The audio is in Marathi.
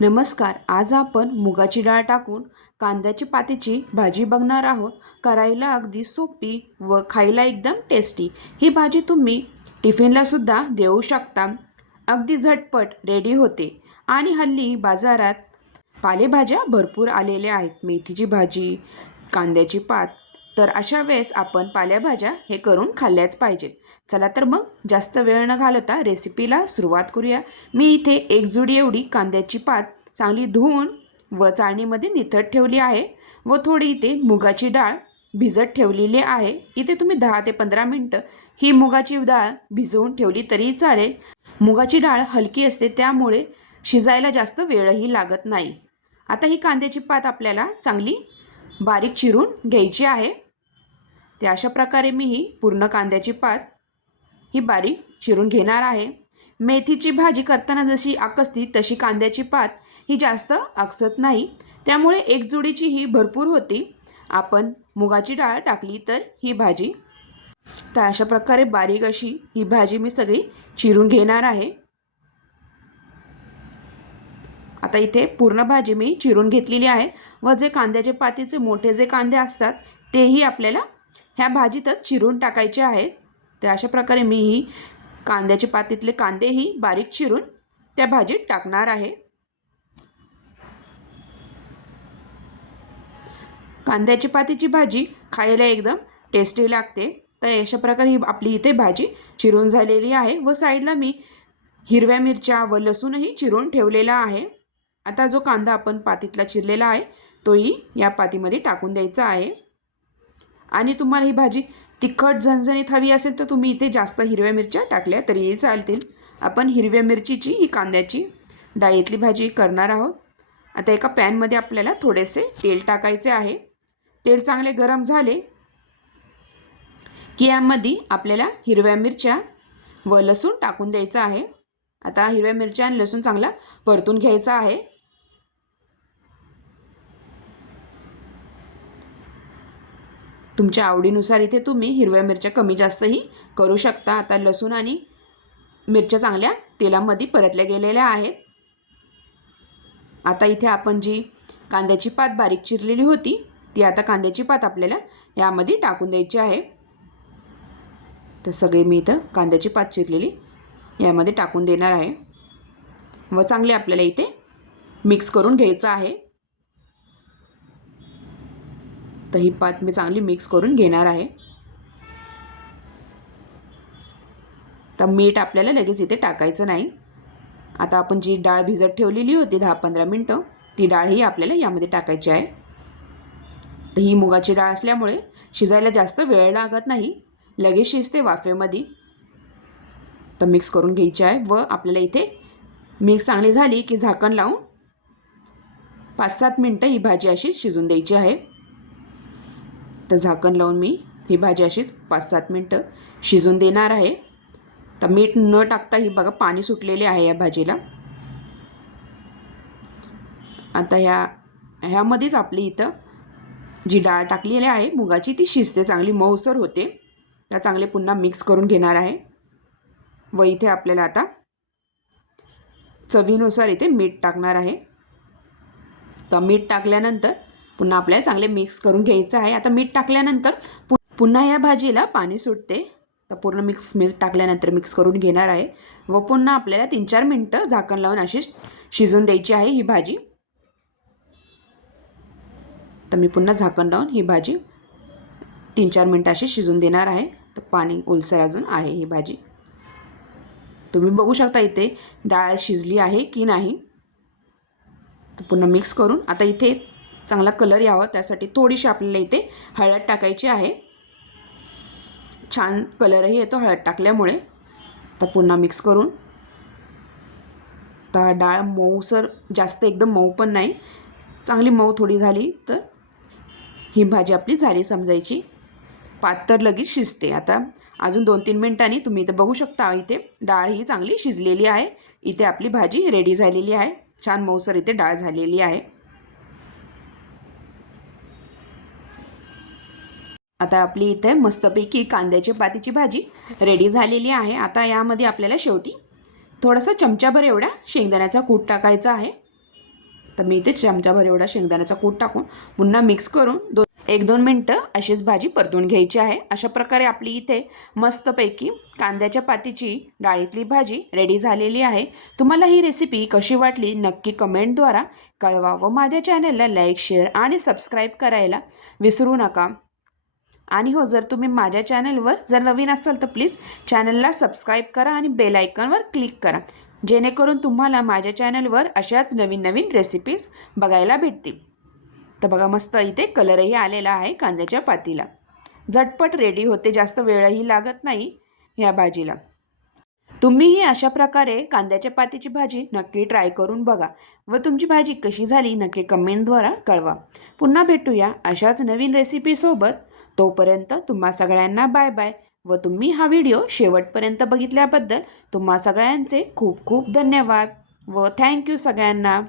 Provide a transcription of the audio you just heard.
नमस्कार. आज आपण मुगाची डाळ टाकून कांद्याची पातीची भाजी बघणार आहोत. करायला अगदी सोपी व खायला एकदम टेस्टी. ही भाजी तुम्ही टिफिनला सुद्धा देऊ शकता. अगदी झटपट रेडी होते. आणि हल्ली बाजारात पालेभाज्या भरपूर आलेल्या आहेत. मेथीची भाजी, कांद्याची पात. तर अशा वेळेस आपण पालेभाज्या हे करून खाल्ल्याच पाहिजे. चला तर मग जास्त वेळ न घालवता रेसिपीला सुरुवात करूया. मी इथे एक जुडी एवढी कांद्याची पात चांगली धुवून व चाळणीमध्ये निथळ ठेवली आहे व थोडी इथे मुगाची डाळ भिजत ठेवलेली आहे. इथे तुम्ही 10 ते 15 मिनटं ही मुगाची डाळ भिजवून ठेवली तरी चालेल. मुगाची डाळ हलकी असते त्यामुळे शिजायला जास्त वेळही लागत नाही. आता ही कांद्याची पात आपल्याला चांगली बारीक चिरून घ्यायची आहे. ते अशा प्रकारे मी ही पूर्ण कांद्याची पात ही बारीक चिरून घेणार आहे. मेथीची भाजी करताना जशी आकसती तशी कांद्याची पात ही जास्त आकसत नाही, त्यामुळे एकजुडीची ही भरपूर होती. आपण मुगाची डाळ टाकली तर ही भाजी. तर अशा प्रकारे बारीक अशी ही भाजी मी सगळी चिरून घेणार आहे. आता इथे पूर्ण भाजी मी चिरून घेतलेली आहे व जे कांद्याचे पातीचे मोठे जे कांदे असतात तेही आपल्याला ह्या भाजीतच चिरून टाकायचे आहेत. तर अशा प्रकारे मी ही कांद्याच्या पातीतले कांदेही बारीक चिरून त्या भाजीत टाकणार आहे. कांद्याची पातीची भाजी खायला एकदम टेस्टी लागते. तर अशा प्रकारे ही आपली इथे भाजी चिरून झालेली आहे व साईडला मी हिरव्या मिरच्या व लसूणही चिरून ठेवलेला आहे. आता जो कांदा आपण पातीतला चिरलेला आहे तोही या पातीमध्ये टाकून द्यायचा आहे. आणि तुम्हाला ही भाजी तिखट झणझणीत हवी असेल तर तुम्ही इथे जास्त हिरव्या मिरच्या टाकल्या तरीही चालतील. आपण हिरव्या मिरचीची ही कांद्याची डाळीतली भाजी करणार आहोत. आता एका पॅनमध्ये आपल्याला थोडेसे तेल टाकायचे आहे. तेल चांगले गरम झाले की यामध्ये आपल्याला हिरव्या मिरच्या व लसूण टाकून द्यायचं आहे. आता हिरव्या मिरच्या आणि लसूण चांगला परतून घ्यायचा आहे. तुमच्या आवडीनुसार इथे तुम्ही हिरव्या मिरच्या कमी जास्तही करू शकता. आता लसूण आणि मिरच्या चांगल्या तेलामध्ये परतल्या गेलेल्या आहेत. आता इथे आपण जी कांद्याची पात बारीक चिरलेली होती ती आता कांद्याची पात आपल्याला यामध्ये टाकून द्यायची आहे. तर सगळे मी इथं कांद्याची पात चिरलेली यामध्ये टाकून देणार आहे व चांगले आपल्याला इथे मिक्स करून घ्यायचं आहे. तर ही पात मी चांगली मिक्स करून घेणार आहे. तर मीठ आपल्याला लगेच इथे टाकायचं नाही. आता आपण जी डाळ भिजत ठेवलेली होती 10-15 मिनटं ती डाळही आपल्याला यामध्ये टाकायची आहे. तर ही मुगाची डाळ असल्यामुळे शिजायला जास्त वेळ लागत नाही, लगेच शिजते वाफेमध्ये. तर मिक्स करून घ्यायची आहे व आपल्याला इथे मिक्स चांगली झाली की झाकण लावून 5-7 मिनटं ही भाजी अशी शिजून द्यायची आहे. तर झाकण लावून मी ही भाजी अशीच 5-7 मिनटं शिजून देणार आहे. तर मीठ न टाकता ही बघा पाणी सुटलेले आहे या भाजीला. आता ह्यामध्येच आपली इथं जी डाळ टाकलेली आहे मुगाची ती शिजते, चांगली मऊसर होते. त्या चांगले पुन्हा मिक्स करून घेणार आहे व इथे आपल्याला आता चवीनुसार इथे मीठ टाकणार आहे. तर मीठ टाकल्यानंतर पुन्हा आपल्याला चांगले मिक्स करून घ्यायचं आहे. आता मीठ टाकल्यानंतर पुन्हा या भाजीला पाणी सुटते. तर पूर्ण मीठ टाकल्यानंतर मिक्स करून घेणार आहे व पुन्हा आपल्याला 3-4 मिनटं झाकण लावून अशी शिजून द्यायची आहे ही भाजी. तर मी पुन्हा झाकण लावून ही भाजी 3-4 मिनटं अशी शिजून देणार आहे. तर पाणी ओलसर अजून आहे ही भाजी. तुम्ही बघू शकता इथे डाळ शिजली आहे की नाही. तर पुन्हा मिक्स करून आता इथे चांगला कलर यावा त्यासाठी थोडीशी आपल्याला इथे हळद टाकायची आहे. छान कलरही येतो हळद टाकल्यामुळे. तर पुन्हा मिक्स करून तर डाळ मऊसर, जास्त एकदम मऊ पण नाही, चांगली मऊ थोडी झाली तर ही भाजी आपली झाली समजायची. पात तर लगेच शिजते. आता अजून 2-3 मिनटांनी तुम्ही इथं बघू शकता इथे डाळ ही चांगली शिजलेली आहे. इथे आपली भाजी रेडी झालेली आहे. छान मऊसर इथे डाळ झालेली आहे. आता आपली इथे मस्तपैकी कांद्याची पातीची भाजी रेडी झालेली आहे. आता यामध्ये आपल्याला शेवटी थोडासा चमचाभर एवढा शेंगदाण्याचा कूट टाकायचा आहे. तर मी इथे चमचाभर एवढा शेंगदाण्याचा कूट टाकून पुन्हा मिक्स करून 1-2 मिनटं अशीच भाजी परतून घ्यायची आहे. अशा प्रकारे आपली इथे मस्तपैकी कांद्याच्या पातीची डाळीतली भाजी रेडी झालेली आहे. तुम्हाला ही रेसिपी कशी वाटली नक्की कमेंटद्वारा कळवा व माझ्या चॅनलला लाईक, शेअर आणि सबस्क्राईब करायला विसरू नका. आणि हो, जर तुम्ही माझ्या चॅनलवर जर नवीन असाल तर प्लीज चॅनलला सबस्क्राईब करा आणि बेल आयकॉनवर क्लिक करा, जेणेकरून तुम्हाला माझ्या चॅनलवर अशाच नवीन नवीन रेसिपीज बघायला भेटतील. तर बघा, मस्त इथे कलरही आलेला आहे कांद्याच्या पातीला. झटपट रेडी होते, जास्त वेळही लागत नाही या भाजीला. तुम्हीही अशा प्रकारे कांद्याच्या पातीची भाजी नक्की ट्राय करून बघा व तुमची भाजी कशी झाली नक्की कमेंटद्वारा कळवा. पुन्हा भेटूया अशाच नवीन रेसिपीसोबत. तोपर्यंत तुम्हा सगळ्यांना बाय बाय व तुम्ही हा व्हिडिओ शेवटपर्यंत बघितल्याबद्दल तुम्हा सगळ्यांचे खूप खूप धन्यवाद व थँक्यू सगळ्यांना.